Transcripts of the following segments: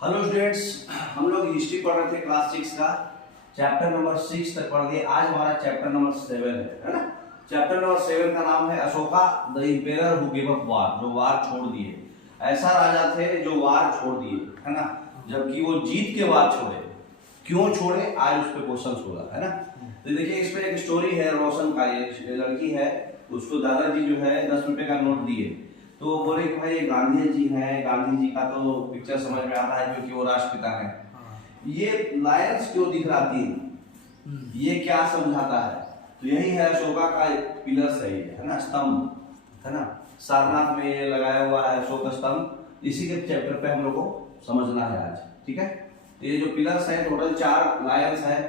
Hello students, हम लोग history पढ़ रहे थे क्लास 6 का चैप्टर नंबर 6 तक पढ़ दिए। आज हमारा चैप्टर नंबर 7 है ना। चैप्टर नंबर 7 का नाम है Ashoka the emperor who give up war, जो वार छोड़ दिए। ऐसा राजा थे जो वार छोड़ दिए, है ना, जबकि वो जीत के वार छोड़े। क्यों छोड़े, आज उस पर क्वेश्चन होगा, है ना। तो देखिए इस पे एक स्टोरी है रोशन का। ये लड़की है, उसको दादाजी जो है 10 रुपए का नोट दिए, तो बोले कि भाई ये गांधी जी हैं, गांधी जी का तो पिक्चर समझ में आता है क्योंकि वो राष्ट्रपिता है। ये लायंस क्यों दिख रहा थी, ये क्या समझाता है? तो यही है अशोका का पिलर सही है ना, स्तंभ, है ना। सारनाथ में ये लगाया हुआ है अशोक स्तंभ। इसी के चैप्टर पे हम लोग को समझना है आज, ठीक है। तो ये जो पिलर्स है, टोटल 4 लायंस है।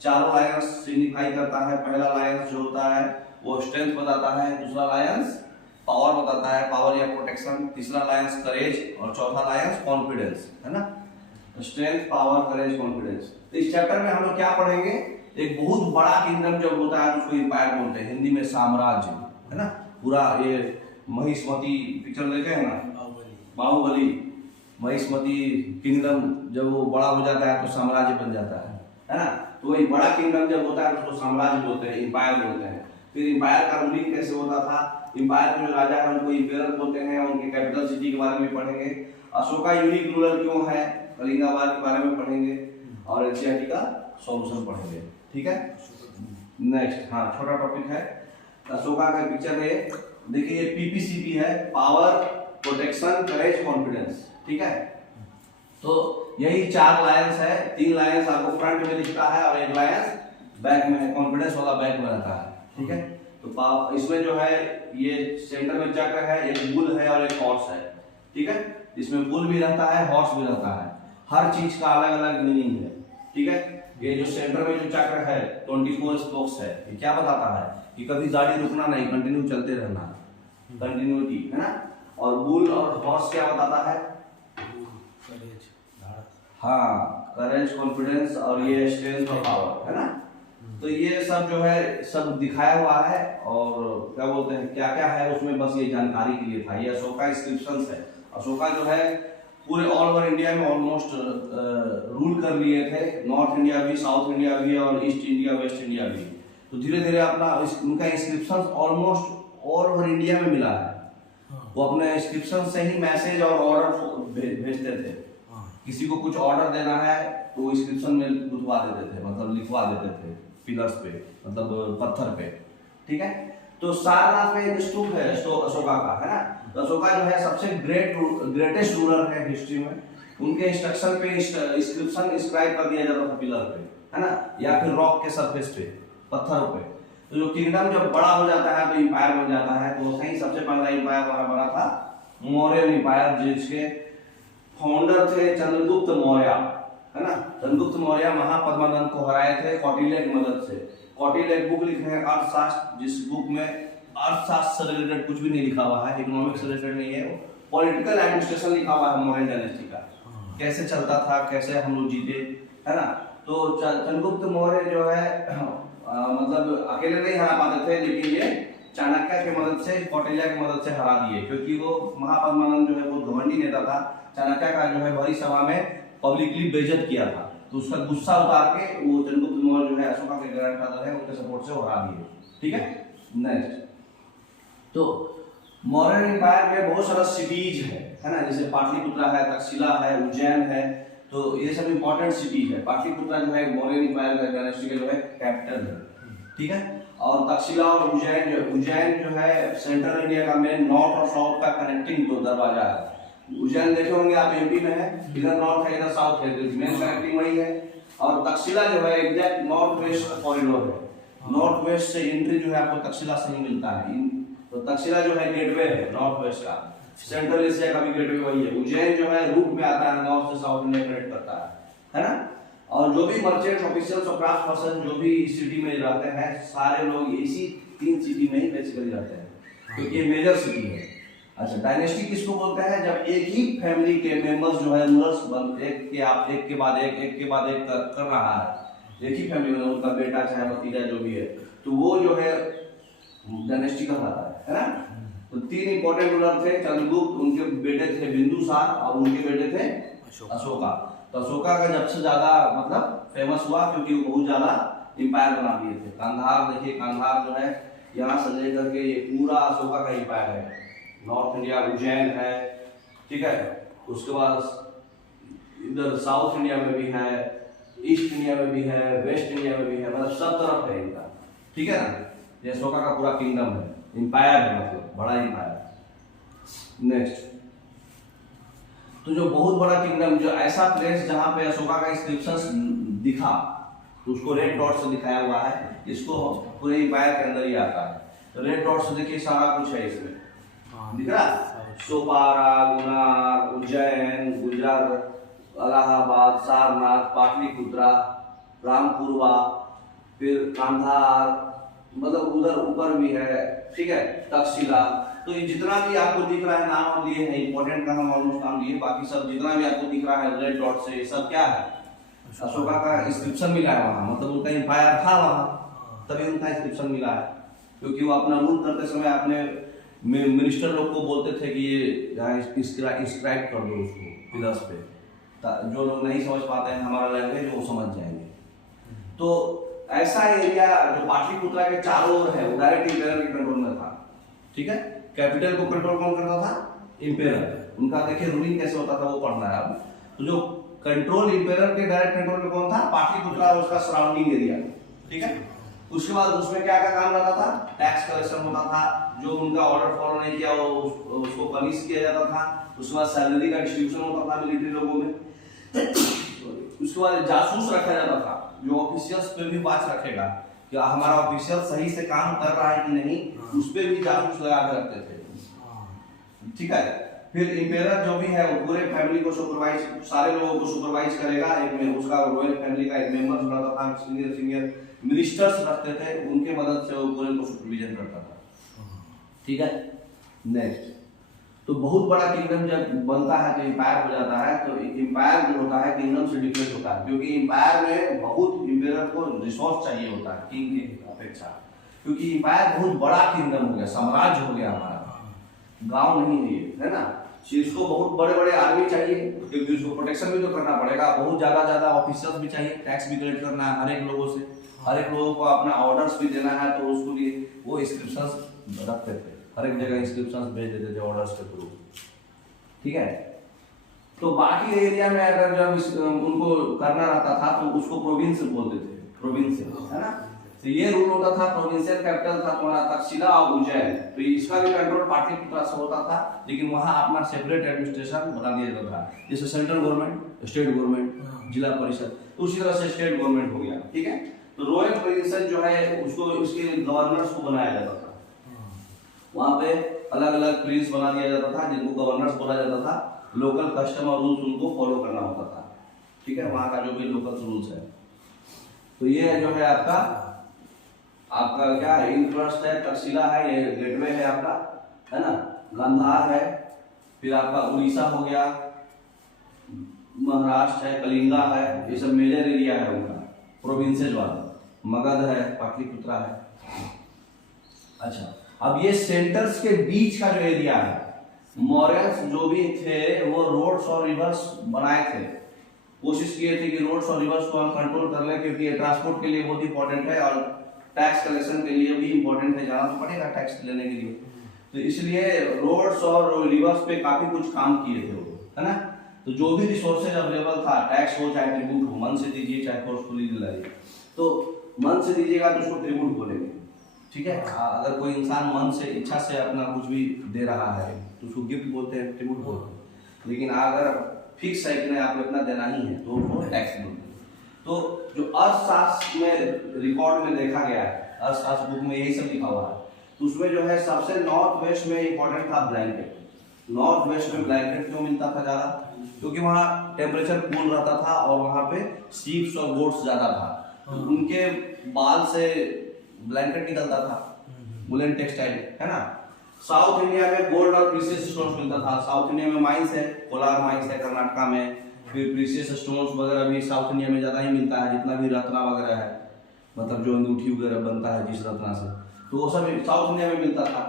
चारों लायंस सिग्निफाई करता है। पहला लायंस जो होता है वो स्ट्रेंथ बताता है, दूसरा लायंस पावर बताता है, पावर या प्रोटेक्शन, तीसरा लायंस करेज और चौथा लायंस कॉन्फिडेंस, है ना। स्ट्रेंथ, पावर, करेज, कॉन्फिडेंस। तो इस चैप्टर में हम लोग क्या पढ़ेंगे? एक बहुत बड़ा किंगडम जब होता है उसको एम्पायर बोलते हैं, हिंदी में साम्राज्य, है ना। पूरा ये महिष्मती पिक्चर देखे हैं ना, बाहुबली। महिष्मती किंगडम जब वो बड़ा हो जाता है तो साम्राज्य बन जाता है ना। तो वही बड़ा किंगडम जब होता है उसको साम्राज्य बोलते हैं, एम्पायर बोलते हैं। फिर एम्पायर का रूलिंग कैसे होता था, एम्पायर के जो राजा है उनको इंपेरर बोलते हैं। उनके कैपिटल सिटी के बारे में पढ़ेंगे। अशोका यूनिक रूलर क्यों है, कलिंगाबाद के बारे में पढ़ेंगे और एनसीईआरटी का सॉल्यूशन पढ़ेंगे, ठीक है। नेक्स्ट, हाँ, छोटा टॉपिक है। अशोका का पिक्चर है, देखिए ये पीपीसीपी है, पावर, प्रोटेक्शन, करेज, कॉन्फिडेंस, ठीक है। तो यही 4 लायंस है। 3 लायंस आपको फ्रंट में दिखता है और 1 लायंस बैक में है। कॉन्फिडेंस वाला बैक में रहता है, ठीक है। तो इसमें जो है ये सेंटर में चक्र है, एक बुल है और एक हॉर्स है, ठीक है। इसमें बुल भी रहता है, हॉर्स भी रहता है। हर चीज का अलग अलग मीनिंग है, ठीक है। ये जो सेंटर में जो चक्र है 24 स्पोक्स है, ये क्या बताता है कि कभी गाड़ी रुकना नहीं, कंटिन्यू चलते रहना, कंटिन्यूटी, है ना। और बुल और हॉर्स क्या बताता है? हाँ, करेज, कॉन्फिडेंस और ये स्ट्रेंथ और पावर, है ना। तो ये सब जो है सब दिखाया हुआ है और क्या बोलते हैं, क्या क्या है उसमें, बस ये जानकारी के लिए था। ये अशोका इंस्क्रिप्शंस है। अशोका जो है पूरे ऑल ओवर इंडिया में ऑलमोस्ट रूल कर लिए थे। नॉर्थ इंडिया भी, साउथ इंडिया भी और ईस्ट इंडिया, वेस्ट इंडिया भी। तो धीरे धीरे अपना उनका inscription almost all over India में मिला है। वो अपने इंस्क्रिप्शन से ही मैसेज और ऑर्डर भेजते थे। किसी को कुछ ऑर्डर देना है तो वो इंस्क्रिप्शन में गुथवा देते थे, मतलब लिखवा देते थे पिलर्स पे, मतलब पत्थर पे, ठीक है। तो सारनाथ में एक स्तूप है अशोका का, है ना। तो अशोका जो है सबसे ग्रेटेस्ट रूलर है हिस्ट्री में। उनके इंस्ट्रक्शन पे इंस्क्रिप्शन इंस्क्राइब कर दिया जाता था पिलर पे, है ना, या फिर रॉक के सरफेस पे, पत्थरों पे। तो जो किंगडम जब बड़ा हो जाता है तो एम्पायर बन जाता है। तो सही सबसे पहला एम्पायर बना था मौर्य एम्पायर, जिसके फाउंडर थे चंद्रगुप्त मौर्य, है ना। चंद्रगुप्त मौर्य महापद्मानंद को हराए थे कौटिल्य की मदद से। कौटिल्य एक बुक लिखे हैं अर्थशास्त्र, जिस बुक में अर्थशास्त्र से रिलेटेड कुछ भी नहीं लिखा हुआ है, इकोनॉमिक्स से रिलेटेड नहीं है, वो पॉलिटिकल एडमिनिस्ट्रेशन लिखा हुआ है मौर्य डायनेस्टी का, कैसे चलता था, कैसे हम लोग जीते, है ना। तो चंद्रगुप्त मौर्य जो है मतलब अकेले नहीं हरा पाते थे, लेकिन ये चाणक्य की मदद से, कौटिल्य की मदद से हरा दिए, क्योंकि वो महापद्मानंद जो है वो घमंडी नेता था। चाणक्य का जो है बड़ी सभा में पब्लिकली बेइज्जत किया था, तो उसका गुस्सा उतार के वो चंद्रगुप्त मौर्य जो है अशोका के ग्रैंडफादर है, उनके सपोर्ट से वो हरा दिए, ठीक है। नेक्स्ट, तो मौर्य एम्पायर में बहुत सारा सिटीज है ना, जैसे पाटलिपुत्रा है, तक्षशिला है, उज्जैन है। तो ये सब इंपॉर्टेंट सिटीज है। पाटलिपुत्रा जो है मौर्य एम्पायर का डायनेस्टी का जो है कैपिटल है, ठीक है। और तक्षशिला और उज्जैन जो है सेंट्रल इंडिया का मेन नॉर्थ और साउथ का कनेक्टिंग जो दरवाजा है। उज्जैन देखे होंगे आप, एमपी में है, इधर नॉर्थ है, इधर साउथ है, मेन कनेक्टिंग वही है। और तक्षशिला जो है एग्जैक्ट नॉर्थ वेस्ट कॉरिडोर है। नॉर्थ वेस्ट से एंट्री जो है आपको तक्षशिला से ही मिलता है। तो तक्षशिला जो है गेटवे है नॉर्थ वेस्ट का, सेंट्रल एशिया का भी गेटवे वही है। उज्जैन जो है रूट में आता है, नॉर्थ से साउथ इंडिया कनेक्ट करता है ना। और जो भी मर्चेंट, ऑफिशियल्स और क्राफ्ट पर्सन जो भी इस सिटी में रहते हैं, सारे लोग इसी 3 सिटी में ही बेसिकली रहते हैं, क्योंकि ये मेजर सिटी है। अच्छा, डायनेस्टी किसको बोलते हैं? जब एक ही फैमिली के मेंबर्स जो है रूलर्स एक के बाद एक कर रहा है, एक ही फैमिली में उनका बेटा चाहे भतीजा जो भी है, तो वो जो है डायनेस्टी कहलाता है ना। तो 3 इंपॉर्टेंट रूलर थे, चंद्रगुप्त, उनके बेटे थे बिंदुसार और उनके बेटे थे अशोका। तो अशोका का सबसे ज्यादा मतलब फेमस हुआ क्योंकि वो बहुत ज्यादा एम्पायर बना दिए थे। कांधार देखिए, कांधार जो है यहाँ से लेकर के ये पूरा अशोका का एम्पायर है। नॉर्थ इंडिया उज्जैन है, ठीक है, उसके बाद इधर साउथ इंडिया में भी है, ईस्ट इंडिया में भी है, वेस्ट इंडिया में भी है, मतलब सब तरफ है इनका, ठीक है ना। ये अशोका का पूरा किंगडम है, एम्पायर है, मतलब बड़ा एम्पायर। नेक्स्ट, तो जो बहुत बड़ा किंगडम, जो ऐसा प्लेस जहां पे अशोका का इंस्क्रिप्शन दिखा तो उसको रेड डॉट से दिखाया हुआ है, इसको पूरे एम्पायर के अंदर ही आता है। तो रेड डॉट से देखिए सारा कुछ है इसमें, दिख रहा, सोपारा, गुनार, उज्जैन, गुजर, इलाहाबाद, सारनाथ, पाटलिपुत्रा, रामपुरवा, फिर कांधार, मतलब उधर ऊपर भी है, ठीक है, तक्षशिला। तो ये जितना भी आपको दिख रहा है नाम हम लिए हैं, इंपॉर्टेंट का हम ऑलमोस्ट नाम लिए, बाकी सब जितना भी आपको दिख रहा है रेड डॉट से, सब क्या है, अशोका का इंस्क्रिप्शन मिला है वहां, मतलब उनका एम्पायर था वहां, तभी उनका इंस्क्रिप्शन मिला है। क्योंकि वो अपना रूल करते समय अपने मिनिस्टर लोग को बोलते थे कि ये इंस्क्राइब कर दो उसको पिलर्स पे, जो लोग नहीं समझ पाते हैं हमारा लैंग्वेज वो समझ जाएंगे। तो ऐसा एरिया जो पाटलिपुत्रा के चारों ओर है वो डायरेक्ट इंपेरर के कंट्रोल में था, ठीक है। कैपिटल को कंट्रोल कौन करता था, इंपेरर। उनका देखिए रूलिंग कैसे होता था वो पढ़ना है अब। तो जो कंट्रोल इंपेरर के डायरेक्ट कंट्रोल में कौन था, पाटलिपुत्रा और उसका सराउंडिंग एरिया, ठीक है। उसके बाद उसमें क्या क्या काम रहता था, टैक्स कलेक्शन होता था, जो उनका ऑर्डर फॉलो नहीं किया वो उसको पनिश किया जाता था। उसके बाद सैलरी का डिस्ट्रीब्यूशन होता था मिलिट्री लोगों में। उसके बाद जासूस रखा जाता था, जो ऑफिशियल्स पे भी वाच रखेगा कि हमारा ऑफिशियल सही से काम कर रहा है कि नहीं, उस पे भी जासूस लगा के रखते थे, ठीक है। फिर इंपेरर जो भी है वो पूरे फैमिली को सुपरवाइज, सारे लोगों को सुपरवाइज करेगा। एक में उसका रॉयल फैमिली का एक मेंबर रहता था, सीनियर मिनिस्टर्स रखते थे, उनके मदद से वो पूरे को सुपरविजन करता था, ठीक है। नेक्स्ट, तो बहुत बड़ा किंगडम जब बनता है तो एम्पायर हो जाता है। तो एम्पायर जो होता है किंगडम से डिफरेंट होता है, क्योंकि एम्पायर में बहुत इंपेरर को रिसोर्स चाहिए होता है किंग के अपेक्षा, क्योंकि एम्पायर बहुत बड़ा किंगडम हो गया, साम्राज्य हो गया हमारा, गांव नहीं है ना। इसको बहुत बड़े बड़े आर्मी चाहिए, क्योंकि उसको प्रोटेक्शन भी तो करना पड़ेगा, बहुत ज्यादा ऑफिसर्स भी चाहिए, टैक्स भी कलेक्ट करना है हर एक लोगों से, हर एक लोगों को अपना ऑर्डर्स भी देना है। तो उसके लिए वो इंस्क्रिप्शंस रखते थे, हर एक जगह इंस्क्रिप्शंस भेज देते थे ऑर्डर्स के थ्रू, ठीक है। तो बाकी एरिया में अगर जब उनको करना रहता था तो उसको प्रोविंस बोलते थे, प्रोविंस, है ना। तो ये रूल होता था, प्रोविंशियल कैपिटल था तुम्हारा तक्षशिला और उज्जैन। तो इसका भी कंट्रोल पाटलिपुत्रा से होता था, लेकिन वहां अपना सेपरेट एडमिनिस्ट्रेशन बना दिया जाता था, जैसे सेंट्रल गवर्नमेंट, स्टेट गवर्नमेंट, जिला परिषद, तो उसी तरह से स्टेट गवर्नमेंट हो गया, ठीक है। तो रॉयल परिषद जो है उसको इसके गवर्नर्स को बनाया जाता था, वहां पे अलग अलग प्रिंस बना दिया जाता था जिनको गवर्नर्स बोला जाता था। लोकल कस्टम और रूल्स उनको फॉलो करना होता था, ठीक है, वहां का जो भी लोकल रूल्स है। तो ये जो है आपका क्या है, इंट्रस्ट है, तक्षशिला है, ये गेटवे है आपका, है ना, गांधार है, फिर आपका उड़ीसा हो गया, महाराष्ट्र है, कलिंगा है, ये सब मेजर एरिया है उनका प्रोविंसेज वाला। मगध है, पाटलिपुत्रा है। अच्छा, अब ये सेंटर्स के बीच का जो एरिया है, मौर्यंस जो भी थे वो रोड्स और रिवर्स बनाए थे, कोशिश किए थे कि रोड्स और रिवर्स को हम कंट्रोल कर लें, क्योंकि ये ट्रांसपोर्ट के लिए बहुत इंपॉर्टेंट है और टैक्स कलेक्शन के लिए भी इंपॉर्टेंट है, जाना तो पड़ेगा टैक्स लेने के लिए। तो इसलिए रोड्स और रिवर्स पे काफी कुछ काम किए थे वो, है ना। तो जो भी रिसोर्सेज अवेलेबल था, टैक्स हो चाहे ट्रिब्यूट हो, मन से दीजिए चाहे फोर्सफुली दिलाइए। तो मन से दीजिएगा तो उसको ट्रिब्यूट बोलेंगे, ठीक है। अगर कोई इंसान मन से, इच्छा से अपना कुछ भी दे रहा है तो उसको गिफ्ट बोलते हैं, ट्रिब्यूट बोलते हैं। लेकिन अगर फिक्स है कि नहीं आपको इतना देना ही है तो उसको टैक्स बोलते हैं। तो जो अर्थशास्त्र में रिकॉर्ड में देखा गया है, अर्थशास्त्र बुक में यही सब लिखा हुआ है, तो उसमें जो है सबसे नॉर्थ वेस्ट में इंपॉर्टेंट था ब्लैंकेट। नॉर्थ वेस्ट में ब्लैंकेट क्यों मिलता था ज्यादा, क्योंकि वहाँ टेम्परेचर कूल रहता था और वहाँ पे शीप्स और गोट्स ज्यादा था, तो उनके बाल से ब्लैंकेट निकलता था, वुलन टेक्सटाइल, है ना। साउथ इंडिया में गोल्ड और प्रीशियस स्टोन्स मिलता था। साउथ इंडिया में माइंस है, कोलार माइंस है कर्नाटका में, फिर प्रीशियस स्टोन्स वगैरह भी साउथ इंडिया में ज्यादा ही मिलता है, जितना भी रत्ना वगैरह है, मतलब जो अंगूठी वगैरह बनता है जिस रत्ना से, तो वो सब साउथ इंडिया में मिलता था।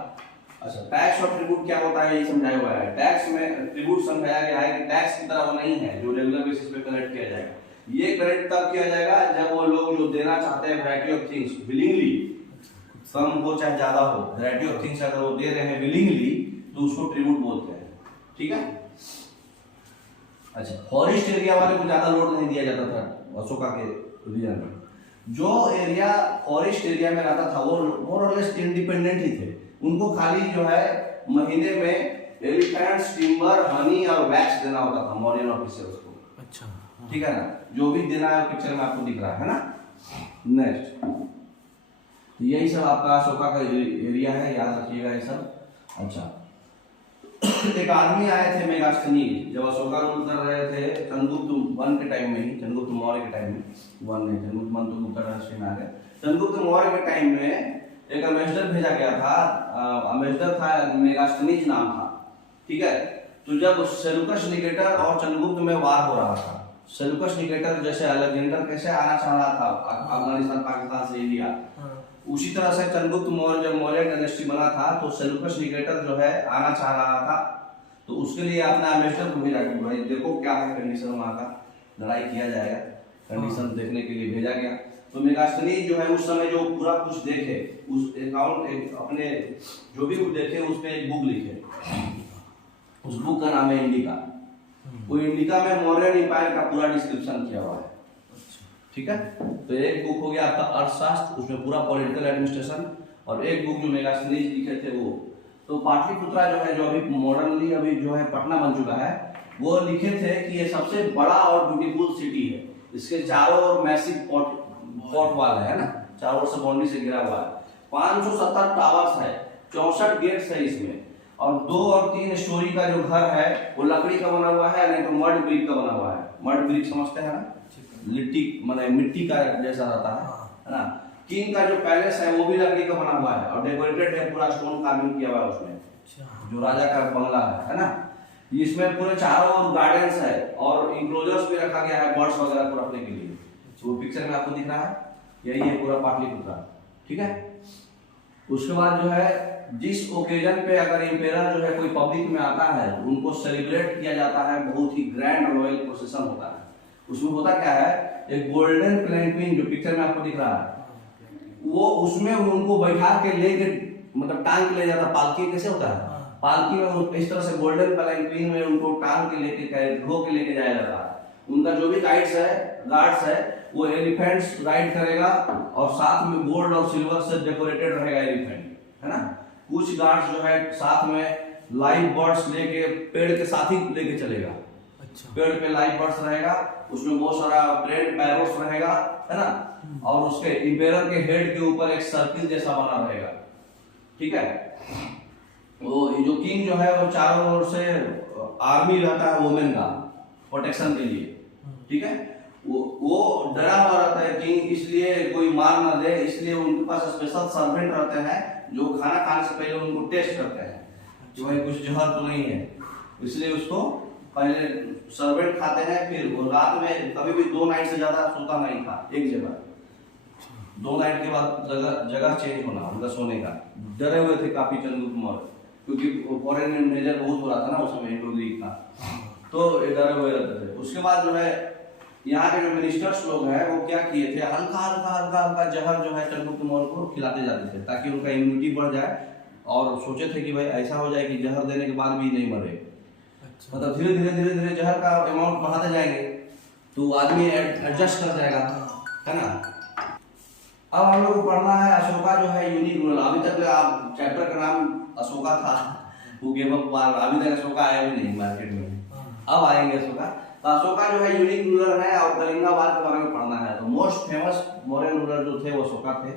अच्छा, टैक्स और ट्रिब्यूट क्या होता है ये समझाया हुआ है। टैक्स में ट्रिब्यूट समझाया गया है कि टैक्स की तरह वो नहीं है जो रेगुलर बेसिस पे कलेक्ट किया जाएगा। ये कलेक्ट तब किया जाएगा जब वो लोग जो देना चाहते हैं वैरायटी ऑफ थिंग्स विलिंगली, कम हो चाहे ज्यादा हो, वैरायटी ऑफ थिंग्स अगर वो दे रहे हैं विलिंगली तो उसको ट्रिब्यूट बोलते हैं। ठीक है। अच्छा, फॉरेस्ट एरिया वाले को ज्यादा लोड नहीं दिया जाता था अशोका के रीजन में। जो एरिया फॉरेस्ट एरिया में रहता था वो मोर और लेस इंडिपेंडेंट ही थे। उनको खाली जो है महीने में एलिफेंट्स, टिम्बर, हनी और वैक्स देना होता था मॉरियन ऑफिसर्स को। अच्छा, ठीक है ना, जो भी देना है पिक्चर में आपको दिख रहा है ना। नेक्स्ट, तो यही सब आपका अशोका का एरिया है, याद रखिएगा ये सब। अच्छा, एक आदमी आए थे मेगास्थनीज, जब अशोका रूल कर रहे थे चंद्रगुप्त वन के टाइम में ही, चंद्रगुप्त मौर्य के टाइम में, वन नहीं चंद्रगुप्त वन तो गुप्ता डायनेस्टी में आ गए। चंद्रगुप्त मौर्य के टाइम में एक एम्बेसडर भेजा गया था, एम्बेसडर था मेगास्थनीज नाम था। ठीक है। तो जब सेल्यूकस निकेटर और चंद्रगुप्त में वार हो रहा था, सेल्यूकस निकेटर जैसे अलेक्जेंडर कैसे आना चाह रहा था अफगानिस्तान पाकिस्तान से इंडिया, उसी तरह से चंद्रगुप्त मौर्य जब मौर्य डायनेस्टी बना था तो सेल्यूकस निकेटर जो है आना चाह रहा था। तो उसके लिए अपना एम्बेसडर को भेजा कि भाई देखो क्या है कंडीशन, वहां का लड़ाई किया जाएगा, कंडीशन देखने के लिए भेजा गया। तो मेगास्थनीज जो है उस समय जो पूरा कुछ देखे, उस अकाउंट अपने जो भी कुछ देखे उसमें एक बुक लिखे, उस बुक का नाम है इंडिका। वो इंडिका में मौर्य एम्पायर का पूरा डिस्क्रिप्शन किया हुआ है। ठीक है। तो एक बुक हो गया आपका अर्थशास्त्र, उसमें पूरा पॉलिटिकल एडमिनिस्ट्रेशन, और एक बुक जो मेगास्थनीज लिखे थे वो। तो पाटलिपुत्रा जो है, जो अभी मॉडर्नली अभी जो है पटना बन चुका है, वो लिखे थे कि ये सबसे बड़ा और ब्यूटीफुल सिटी है। इसके चारों ओर मैसिव फोर्ट वाल है ना, चारों ओर से बाउंड्री से घिरा हुआ है, 570 टावर्स है, 64 गेट्स है इसमें, और 2 और 3 स्टोरी का जो घर है वो लकड़ी का बना हुआ है, नहीं तो मड ब्रिक का बना हुआ है। मड ब्रिक समझते हैं ना, लिट्टी माने मिट्टी का जैसा रहता है ना। किंग का जो पैलेस है वो भी लकड़ी का बना हुआ है और डेकोरेटेड है, पूरा स्टोन कार्विंग किया हुआ है उसमें, जो राजा का बंगला है ना। इसमें पूरे चारों ओर गार्डन्स है और इंक्लोजर्स भी रखा गया है बर्ड्स वगैरह को रखने के लिए। जो पिक्चर में आपको दिख रहा है यही है पूरा पाटलिपुत्रा। ठीक है। उसके बाद जो है जिस ओकेजन पे अगर एम्पेरर जो है कोई पब्लिक में आता है उनको सेलिब्रेट किया जाता है, बहुत ही ग्रैंड रॉयल प्रोसेशन होता है। उसमें होता क्या है, एक गोल्डन प्लैंक्विन जो पिक्चर में आपको दिख रहा है वो, उसमें उनको बैठा के लेके मतलब टांग के ले जाता, पालकी कैसे होता है, पालकी में इस तरह से गोल्डन प्लैंक्विन में उनको टांग के लेके ढो के लेके जाया जाता है। उनका जो भी गाइड्स है, गार्ड्स है, वो एलिफेंट्स राइड करेगा और साथ में गोल्ड और सिल्वर से डेकोरेटेड रहेगा एलिफेंट, है ना। कुछ गार्ड्स जो है साथ में लाइव बर्ड्स लेके पेड़ के साथ ही लेके चलेगा। अच्छा। पेड़ पे लाइव बर्ड्स रहेगा, उसमें बहुत सारा ब्रेड पैरोट्स रहेगा, है ना, और उसके इंपेरर के हेड के ऊपर एक सर्किल जैसा बना रहेगा। ठीक है। वो जो किंग जो है वो चारों ओर से आर्मी रहता है वुमेन का प्रोटेक्शन के लिए। ठीक है। वो डरा हुआ रहता है किंग, इसलिए कोई मार ना दे, इसलिए उनके पास स्पेशल सर्वेंट रहते हैं जो खाना खाने से पहले उनको टेस्ट करते हैं कि भाई कुछ जहर तो नहीं है, इसलिए उसको पहले सर्वेंट खाते हैं। फिर वो रात में कभी भी 2 नाइट से ज्यादा सोता नहीं था एक जगह, 2 नाइट के बाद जगह चेंज होना उनका सोने का। डरे हुए थे काफी चंद्रगुप्त मौर्य, क्योंकि फॉरेन इन्वेजन बहुत हो रहा था ना उस समय इंडो ग्रीक का, तो डरे हुए रहते थे। उसके बाद जो है यहाँ के जो मिनिस्टर्स लोग हैं वो क्या किए थे, हल्का हल्का हल्का हल्का जहर जो है चंद्रगुप्त मौर्य को खिलाते जाते थे ताकि उनका इम्यूनिटी बढ़ जाए, और सोचे थे कि भाई ऐसा हो जाए कि जहर देने के बाद भी नहीं मरे। अच्छा। मतलब धीरे धीरे धीरे धीरे जहर का अमाउंट बढ़ाते जाएंगे तो आदमी एडजस्ट कर जाएगा, है ना। अब हम लोग को पढ़ना है अशोका जो है यूनिक रूरल। अभी तक आप चैप्टर का नाम अशोका था, वो गेव अप वार, अभी तक अशोका आया भी नहीं मार्केट में, अब आएंगे अशोका। तो अशोका जो है यूनिक रूलर है और कलिंगा वार के बारे में पढ़ना है। तो मोस्ट फेमस मौर्यन रूलर जो थे वो अशोका थे।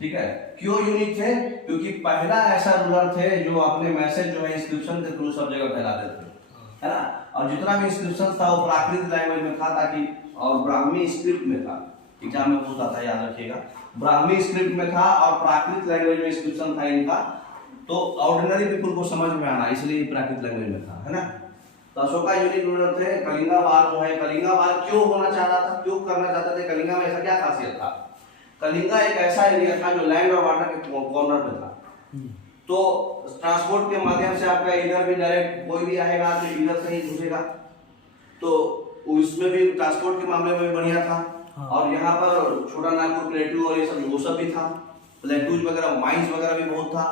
ठीक है। क्यों यूनिक थे, क्योंकि पहला ऐसा रूलर थे जो अपने मैसेज जो है इंस्क्रिप्शन के थ्रू सब जगह फैलाते थे, है ना। और जितना भी इंस्क्रिप्शन था वो प्राकृत लैंग्वेज में था, ताकि और ब्राह्मी स्क्रिप्ट में था। एग्जाम में पूछा था, याद रखिएगा, ब्राह्मी स्क्रिप्ट में था और प्राकृत लैंग्वेज में इंस्क्रिप्शन था इनका, तो ऑर्डिनरी पीपल को समझ में आना, इसलिए प्राकृत लैंग्वेज में था, है ना। तो अशोका यूनिक रूलर थे। कलिंगा वार जो है, कलिंगा वार क्यों होना चाहता था, क्यों करना चाहते थे, कलिंगा में ऐसा क्या खासियत था। कलिंगा एक ऐसा एरिया था जो लैंड और वाटर के कॉर्नर पे था, तो ट्रांसपोर्ट के माध्यम से आपका इधर भी डायरेक्ट कोई भी आएगा तो इधर से ही घुसेगा, तो उसमें भी ट्रांसपोर्ट के मामले में बढ़िया था। और यहाँ पर छोटा नागपुर, प्लेटू और ये सब वो सब भी था, प्लेटूज वगैरह, माइंस वगैरह भी बहुत था।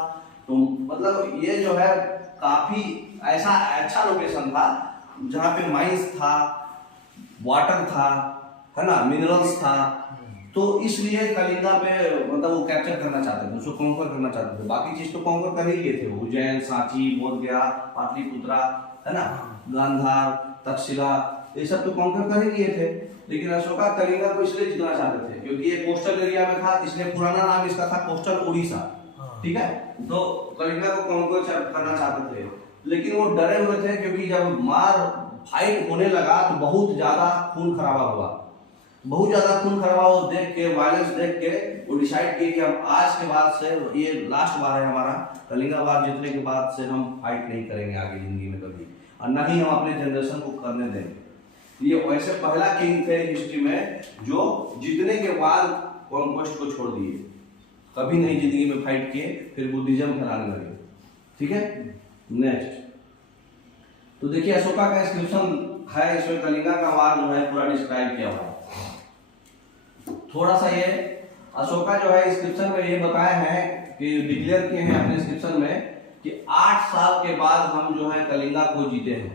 तो मतलब ये जो है काफी ऐसा अच्छा लोकेशन था जहाँ पे माइंस था, वाटर था, है ना, मिनरल्स था। तो इसलिए कलिंगा पे मतलब वो कैप्चर करना चाहते थे, उसको कॉन्कर करना चाहते थे। बाकी चीज तो कॉन्कर कर ही लिए थे, उज्जैन, सांची, बोधगया, पाटलिपुत्रा, है ना, गांधार, तक्षशिला, ये सब तो कॉन्कर कर ही लिए थे। लेकिन अशोका कलिंगा को इसलिए जीतना चाहते थे क्योंकि ये कोस्टल एरिया में था, इसलिए पुराना नाम इसका था कोस्टल उड़ीसा, ठीक है। तो कलिंगा को कॉन्कर करना चाहते थे, लेकिन वो डरे हुए थे क्योंकि जब मार फाइट होने लगा तो बहुत ज्यादा खून खराबा हुआ, बहुत ज्यादा खून खराबा हो देख के, वायलेंस देख के वो डिसाइड किए कि हम आज के बाद से, ये लास्ट बार है हमारा, कलिंगा वार जीतने के बाद से हम फाइट नहीं करेंगे आगे जिंदगी में कभी, और न ही हम अपने जनरेशन को करने देंगे। ये वैसे पहला किंग थे हिस्ट्री में जो जीतने के बाद कॉन्क्वेस्ट को छोड़ दिए, कभी नहीं जिंदगी में फाइट किए, फिर बुद्धिज्म फैलाने लगे, ठीक है। नेक्स्ट तो देखिए अशोका का इंस्क्रिप्शन है, इसमें कलिंगा का वार जो है पूरा डिस्क्राइब किया हुआ है। थोड़ा सा ये अशोका जो है इंस्क्रिप्शन में ये बताए हैं कि डिक्लेयर किए हैं अपने इंस्क्रिप्शन में कि 8 साल के बाद हम जो है कलिंगा को जीते हैं,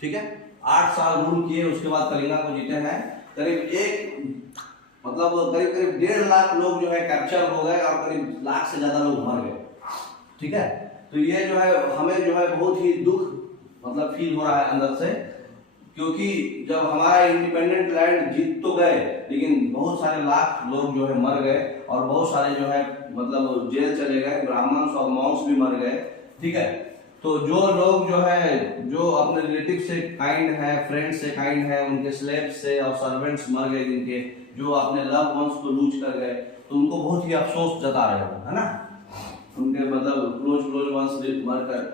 ठीक है। 8 साल रूल किए, उसके बाद कलिंगा को जीते हैं। करीब करीब 1.5 लाख लोग जो है कैप्चर हो गए और करीब लाख से ज्यादा लोग मर गए, ठीक है। तो ये जो है हमें जो है बहुत ही दुख मतलब फील हो रहा है अंदर से, क्योंकि जब हमारा इंडिपेंडेंट लैंड जीत तो गए, लेकिन बहुत सारे लाख लोग जो है मर गए और बहुत सारे जो है मतलब जेल चले गए, ब्राह्मण्स और मॉन्क्स भी मर गए, ठीक है। तो जो लोग जो है जो अपने रिलेटिव से काइंड है, फ्रेंड्स से काइंड है, उनके स्लेव्स से और सर्वेंट्स मर गए, जिनके जो अपने लव वंस को लूज कर गए, तो उनको बहुत ही अफसोस जता रहे हो, है ना, उनके मतलब क्लोज वंस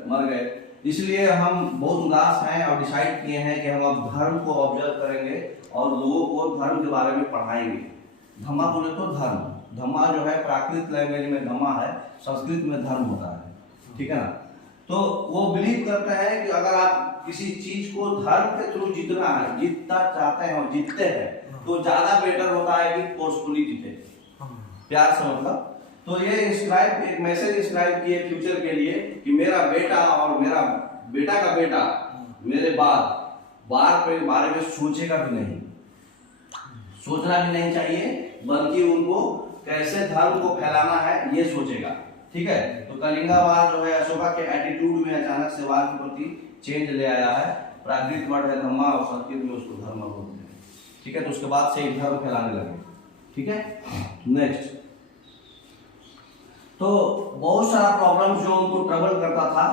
मर गए। इसलिए हम बहुत उदास हैं और डिसाइड किए हैं कि हम अब धर्म को ऑब्जर्व करेंगे और लोगों को धर्म के बारे में पढ़ाएंगे। धम्मा बोले तो धर्म, धम्मा जो है प्राकृत लैंग्वेज में धम्मा है, संस्कृत में धर्म होता है, ठीक है ना। तो वो बिलीव करते हैं कि अगर आप किसी चीज को धर्म के थ्रू जीतना है, जीतना चाहते हैं और जीतते हैं, तो ज्यादा बेटर होता है कि फोर्सफुली जीते, प्यार से मतलब। तो ये एक मैसेज इंस्क्राइब किए फ्यूचर के लिए कि मेरा बेटा और मेरा बेटा का बेटा मेरे बारे में सोचेगा भी नहीं, सोचना भी नहीं चाहिए, बल्कि उनको कैसे धर्म को फैलाना है ये सोचेगा, ठीक है। तो कलिंगा वार जो है अशोका के एटीट्यूड में अचानक से वार के प्रति चेंज ले आया है। प्राकृत वर्ड है धम्मा और संस्कृत में उसको धर्म बोलते हैं, ठीक है। तो उसके बाद से धर्म फैलाने लगे, ठीक है। नेक्स्ट तो बहुत सारा प्रॉब्लम जो उनको ट्रबल करता था,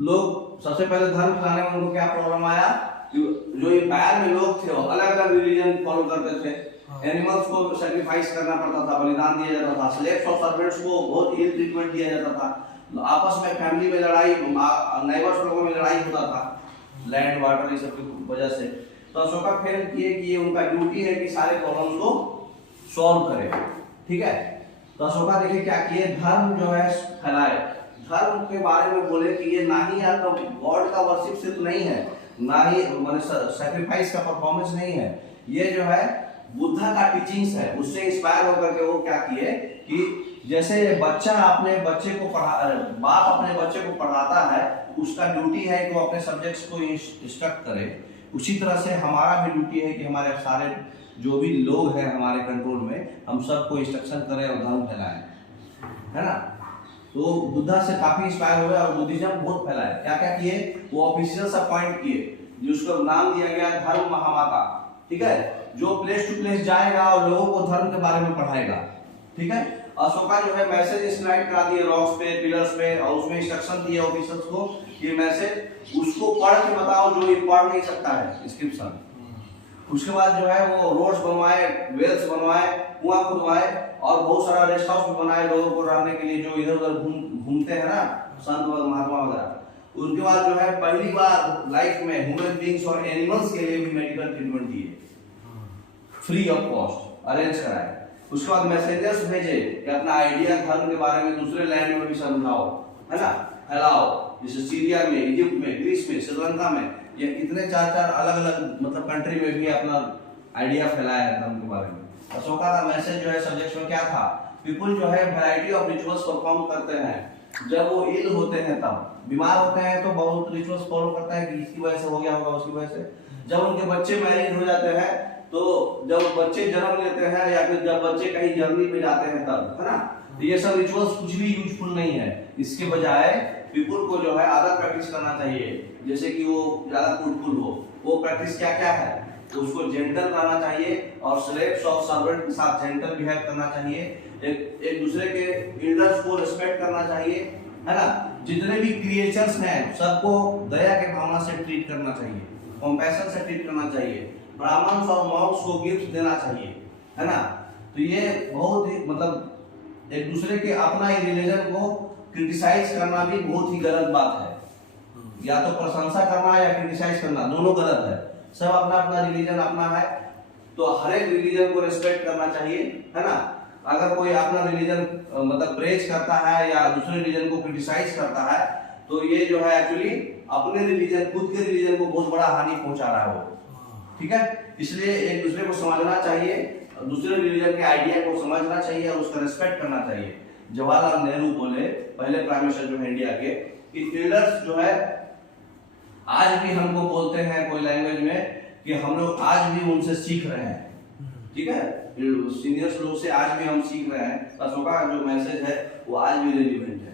लोग सबसे पहले धर्म फैलाने में उनको क्या प्रॉब्लम आया, जो एम्पायर में लोग थे वो अलग अलग रिलीजन फॉलो करते थे, एनिमल्स को सैक्रिफाइस करना पड़ता था, बलिदान दिया जाता था, स्लेव्स और सर्वेंट्स को बहुत इल ट्रीटमेंट दिया जाता था, आपस में फैमिली में लड़ाई, नेबर्स लोगों में लड़ाई होता था, लैंड वाटर ये सब की वजह से। तो अशोका फिर किए कि उनका ड्यूटी है कि सारे प्रॉब्लम्स को सॉल्व करें, ठीक है। तो अशोका देखिए क्या किए, धर्म जो है फैलाए, धर्म के बारे में बोले कि ये ना ही आपका गॉड का वर्शिप सिर्फ नहीं है, ना ही मतलब सैक्रिफाइस का परफॉर्मेंस नहीं है, ये जो है बुद्धा का टीचिंग्स है। उससे इंस्पायर होकर के वो क्या किए कि जैसे बच्चा अपने बच्चे को बाप अपने बच्चे को पढ़ाता है, उसका ड्यूटी है कि वो अपने सब्जेक्ट्स को इंस्ट्रक्ट करे, उसी तरह से हमारा भी ड्यूटी है कि हमारे सारे जो भी लोग हैं हमारे कंट्रोल में, हम सबको इंस्ट्रक्शन करें और धर्म फैलाएं, है ना। तो बुद्धा से काफी इंस्पायर हुए और बुद्धिज्म बहुत फैलाए। क्या क्या किए, वो ऑफिशियल अपॉइंट किए, जिसको नाम दिया गया धर्म महामाता, ठीक है, जो प्लेस टू प्लेस जाएगा और लोगों को धर्म के बारे में पढ़ाएगा, ठीक है। अशोका जो है मैसेज स्लाइड करा दिए रॉक्स पे, पिलर्स पे, और उसमें इंस्ट्रक्शन दिए ऑफिसर्स को, ये मैसेज उसको पढ़ के बताओ जो ये पढ़ नहीं सकता है, इंस्क्रिप्शन। उसके बाद जो है वो रोड्स बनवाए, वेल्स बनवाए, कुआं खुदवाए और बहुत सारा रेस्ट हाउस भी बनाए लोगों को रहने के लिए, जो इधर उधर घूमते हैं ना संत महात्मा वगैरह। उसके बाद जो है पहली बार लाइफ में ह्यूमन बींग्स और एनिमल्स के लिए भी मेडिकल ट्रीटमेंट दिए, फ्री ऑफ कॉस्ट अरेंज कराए। उसके बाद मैसेजर्स भेजे कि अपना आइडिया धर्म के बारे में दूसरे लैंड में भी समझाओ, है ना, फैलाव, जैसे सीरिया में, इजिप्ट में, ग्रीस में, श्रीलंका में, ये कितने 4-4 अलग-अलग मतलब कंट्री में भी अपना आइडिया फैलाया है धर्म के बारे में। अशोका का मैसेज जो है सब्जेक्ट में क्या था, पीपल जो है वैरायटी ऑफ रिचुअल्स परफॉर्म करते हैं, जब वो इल होते हैं तब, बीमार होते हैं तो बहुत रिचुअल्स फॉलो करते हैं कि इसकी वजह से हो गया होगा, उसकी वजह से, जब उनके बच्चे मैरिज हो जाते हैं, तो जब बच्चे जन्म लेते हैं या फिर जब बच्चे कहीं जर्नी पे जाते हैं तब, है ना, तो ये सब रिचुअल्स कुछ भी यूजफुल नहीं है। इसके बजाय पीपल को जो है आदत प्रैक्टिस करना चाहिए, जैसे कि वो ज्यादा फ्रूटफुल हो। वो प्रैक्टिस क्या क्या है, उसको जेंटल रहना चाहिए और स्लेव्स और सर्वेंट के साथ जेंटल बिहेव करना चाहिए, एक दूसरे के एल्डर्स को रिस्पेक्ट करना चाहिए, है ना, जितने भी क्रिएचर्स हैं सबको दया के भावना से ट्रीट करना चाहिए, कंपैशन से ट्रीट करना चाहिए, ब्राह्मण्स और मॉन्क्स को गिफ्ट देना चाहिए, है ना। तो ये बहुत ही मतलब एक दूसरे के अपना ही रिलीजन को क्रिटिसाइज करना भी बहुत ही गलत बात है। या तो प्रशंसा करना या क्रिटिसाइज करना दोनों गलत है। सब अपना अपना रिलीजन अपना है, तो हर एक रिलीजन को रिस्पेक्ट करना चाहिए, है ना। अगर कोई अपना रिलीजन मतलब प्रेज करता है या दूसरे रिलीजन को क्रिटिसाइज करता है, तो ये जो है एक्चुअली अपने रिलीजन, खुद के रिलीजन को बहुत बड़ा हानि पहुंचा रहा है वो, ठीक है। इसलिए एक दूसरे को समझना चाहिए, दूसरे रिलीजन के आइडिया को समझना चाहिए और उसका रिस्पेक्ट करना चाहिए। जवाहरलाल नेहरू बोले, पहले प्राइम मिनिस्टर जो है इंडिया के, कि एल्डर्स जो है आज भी हमको बोलते हैं कोई लैंग्वेज में कि हम लोग आज भी उनसे सीख रहे हैं, ठीक है, सीनियर्स लोग से आज भी हम सीख रहे हैं। अशोका का जो मैसेज है वो आज भी रेलिवेंट है,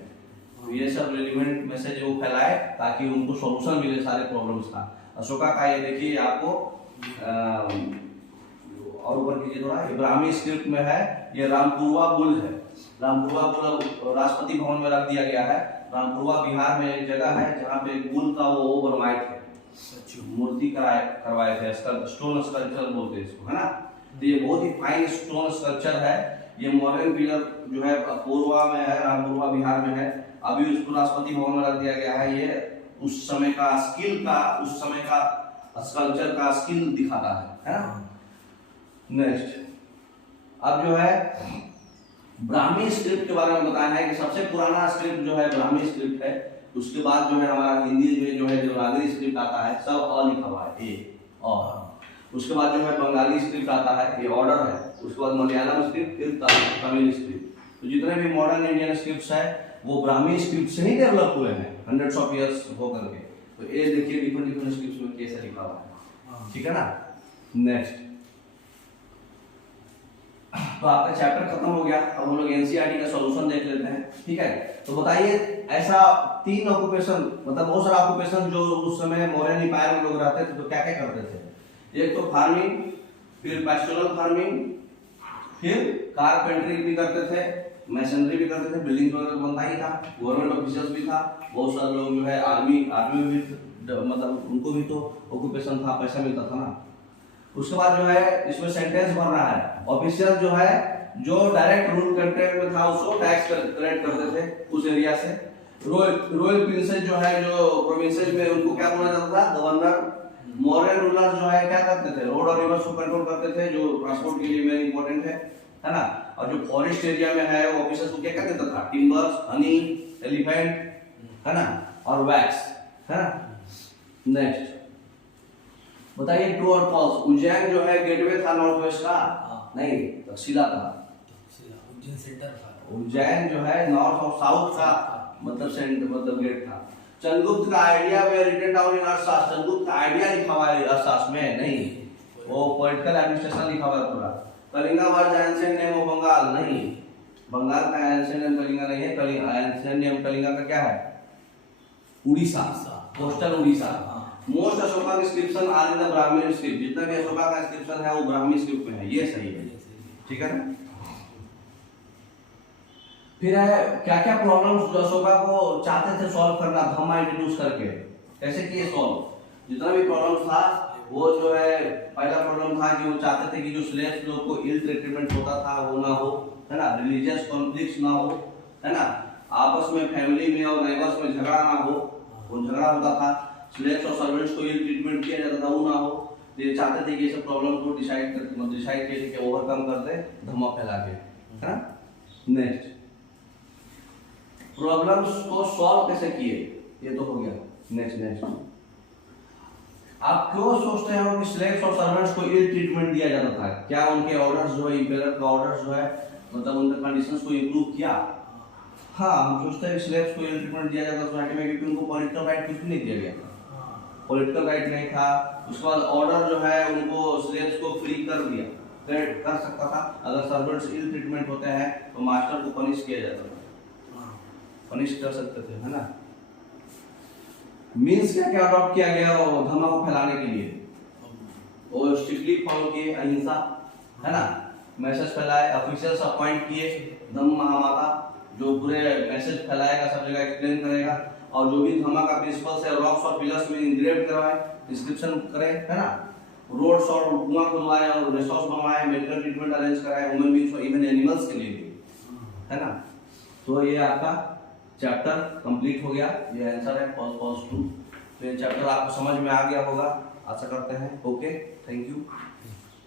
तो ये सब रेलिवेंट मैसेज वो फैलाए ताकि उनको सॉल्यूशन मिले सारे प्रॉब्लम्स का। अशोका का ये देखिए आपको और ऊपर कीजिए थोड़ा, इब्राहिमी स्क्रिप्ट में है, ये रामपुरवा बुल है। रामपुरवा बुल राष्ट्रपति भवन में रख दिया गया है। रामपुरवा बिहार में एक जगह है जहाँ पे बुल का वो बनवाए थे, मूर्ति करवाए थे, स्टोन स्कल्पचर बोलते हैं इसको, है ना। तो ये बहुत ही फाइन स्टोन स्कल्पचर है। ये मॉडर्न पिलर जो है पूर्वा में है, रामपुरवा बिहार में है। अभी उसको राष्ट्रपति भवन में रख दिया गया है। ये उस समय का स्किल का, उस समय का स्कल्पचर का स्किल दिखाता है ना। नेक्स्ट, अब जो है ब्राह्मी स्क्रिप्ट के बारे में बताया है कि सबसे पुराना स्क्रिप्ट जो है ब्राह्मी स्क्रिप्ट है। उसके बाद जो है हमारा हिंदी में जो है देवनागरी स्क्रिप्ट आता है, सब अ लिखा हुआ है, ए और। उसके बाद जो है बंगाली स्क्रिप्ट आता है, ये ऑर्डर है। उसके बाद मलयालम स्क्रिप्ट, फिर तमिल स्क्रिप्ट। तो जितने भी मॉडर्न इंडियन स्क्रिप्ट्स है वो ब्राह्मी स्क्रिप्ट से ही डेवलप हुए हैं, हंड्रेड्स ऑफ ईयर्स हो करके। तो ये देखिए डिफरेंट डिफरेंट स्क्रिप्ट्स में कैसे लिखा हुआ है, ठीक है ना। नेक्स्ट, तो आपका चैप्टर खत्म हो गया। अब हम लोग एनसीईआरटी का सॉल्यूशन देख लेते हैं, ठीक है। तो बताइए ऐसा 3 ऑक्यूपेशन, मतलब बहुत सारा ऑक्यूपेशन जो उस समय मौर्य एम्पायर में लोग रहते थे तो क्या क्या करते थे। एक तो फार्मिंग, फिर पैस्टोरल फार्मिंग, फिर कारपेंटरी भी करते थे, मैसनरी भी करते थे, बिल्डिंग तो बनता ही था, गवर्नमेंट ऑफिसर्स भी था, बहुत सारे लोग जो है आर्मी में भी मतलब उनको भी तो ऑक्यूपेशन था, पैसा मिलता था ना। उसके बाद जो है इसमें सेंटेंस बन रहा है। ऑफिसर जो है जो डायरेक्ट रूल कंट्रोल में था उसको टैक्स कलेक्ट करते थे उस एरिया से। रॉयल प्रिंसेस जो है जो प्रोविंसेस में उनको क्या बोला जाता था, गवर्नर। मॉडर्न रूलर जो है क्या करते थे, रोड और रिवर्स को कंट्रोल करते थे, जो ट्रांसपोर्ट के लिए वेरी इंपॉर्टेंट है ना। और जो फॉरेस्ट एरिया में है वो ऑफिसर्स को क्या क्या देता था, टिम्बर्स, हनी, एलिफेंट, है ना, और वैक्स, है ना। नेक्स्ट बताइए ट्रू और फॉल्स। उज्जैन जो है गेटवे था नॉर्थ वेस्ट का, नहीं तक्षशिला था। उज्जैन सेंटर था। उज्जैन जो है नॉर्थ और साउथ का मतलब सेंटर, मतलब गेट था। चंद्रगुप्त का idea were written down in Arthashastra. Chandragupta का आइडिया लिखा हुआ है अर्थशास्त्र में, नहीं वो पॉलिटिकल एडमिनिस्ट्रेशन लिखा हुआ है पूरा। Kalinga was ancient name of Bengal, नहीं बंगाल का एंशिएंट नेम कलिंगा नहीं है। कलिंगा एंशिएंट नेम कलिंगा का क्या है, Orissa, coastal Orissa. Most Ashoka inscription are in the Brahmi script. जितना भी अशोका का इंस्क्रिप्शन है वो ब्राह्मी स्क्रिप्ट में है, ये सही है, ठीक है ना। फिर है क्या क्या प्रॉब्लम्स जो अशोका को चाहते थे सॉल्व करना धम्मा इंट्रोड्यूस करके, कैसे किए सॉल्व। जितना भी प्रॉब्लम था वो जो है, पहला प्रॉब्लम था कि वो चाहते थे कि जो स्लेव्स लोग को इल ट्रीटमेंट होता था वो ना हो, है ना, रिलीजियस कॉन्फ्लिक्ट्स ना हो, है ना, आपस में फैमिली में और नेबर्स में झगड़ा ना हो, वो झगड़ा होता था, स्लेव्स और सर्वेंट्स को इल ट्रीटमेंट किया जाता था वो ना हो। ये चाहते थे कि ये सब प्रॉब्लम को डिसाइड करके ओवरकम कर दे धम्मा फैला के, है ना। नेक्स्ट प्रॉब्लम्स को सॉल्व कैसे किए, ये तो हो गया। नेक्स्ट आप क्यों सोचते हो कि स्लेव्स और सर्वेंट्स को इल ट्रीटमेंट दिया जाता था? क्या उनके ऑर्डर्स जो है, इंपेरर का ऑर्डर्स जो है, मतलब उनके कंडीशंस को इंप्रूव किया? हाँ, हम सोचते हैं स्लेव्स को इल ट्रीटमेंट दिया जाता सोसाइटी में क्योंकि उनको पॉलिटिकल राइट कुछ भी नहीं दिया गया था, पॉलिटिकल राइट नहीं था। उसके बाद ऑर्डर जो है उनको स्लेव्स को फ्री कर दिया, कर सकता था। अगर सर्वेंट्स इल ट्रीटमेंट होते हैं तो मास्टर को पनिश किया जाता था, पनिश कर सकते थे, है ना। मीन्स क्या क्या अडॉप्ट किया गया धर्म को फैलाने के लिए? वो स्ट्रिक्टली फॉलो किए अहिंसा, है ना। मैसेज फैलाए, ऑफिशियल्स अपॉइंट किए, धम्म महामाता जो पूरे मैसेज फैलाएगा, सब जगह एक्सप्लेन करेगा, और जो भी धर्म का प्रिंसिपल्स है रॉक्स और पिलर्स में इंग्रेव करवाए, डिस्क्रिप्शन करे, है ना। रोड्स और कुआं खुदवाए और रिसोर्स बनवाए, मेडिकल ट्रीटमेंट अरेंज कराए ह्यूमन बीइंग्स और इवन एनिमल्स के लिए भी, है ना। तो ये आपका चैप्टर कंप्लीट हो गया, ये आंसर है पॉज 2। तो ये चैप्टर आपको समझ में आ गया होगा, आशा करते हैं। Okay, thank you.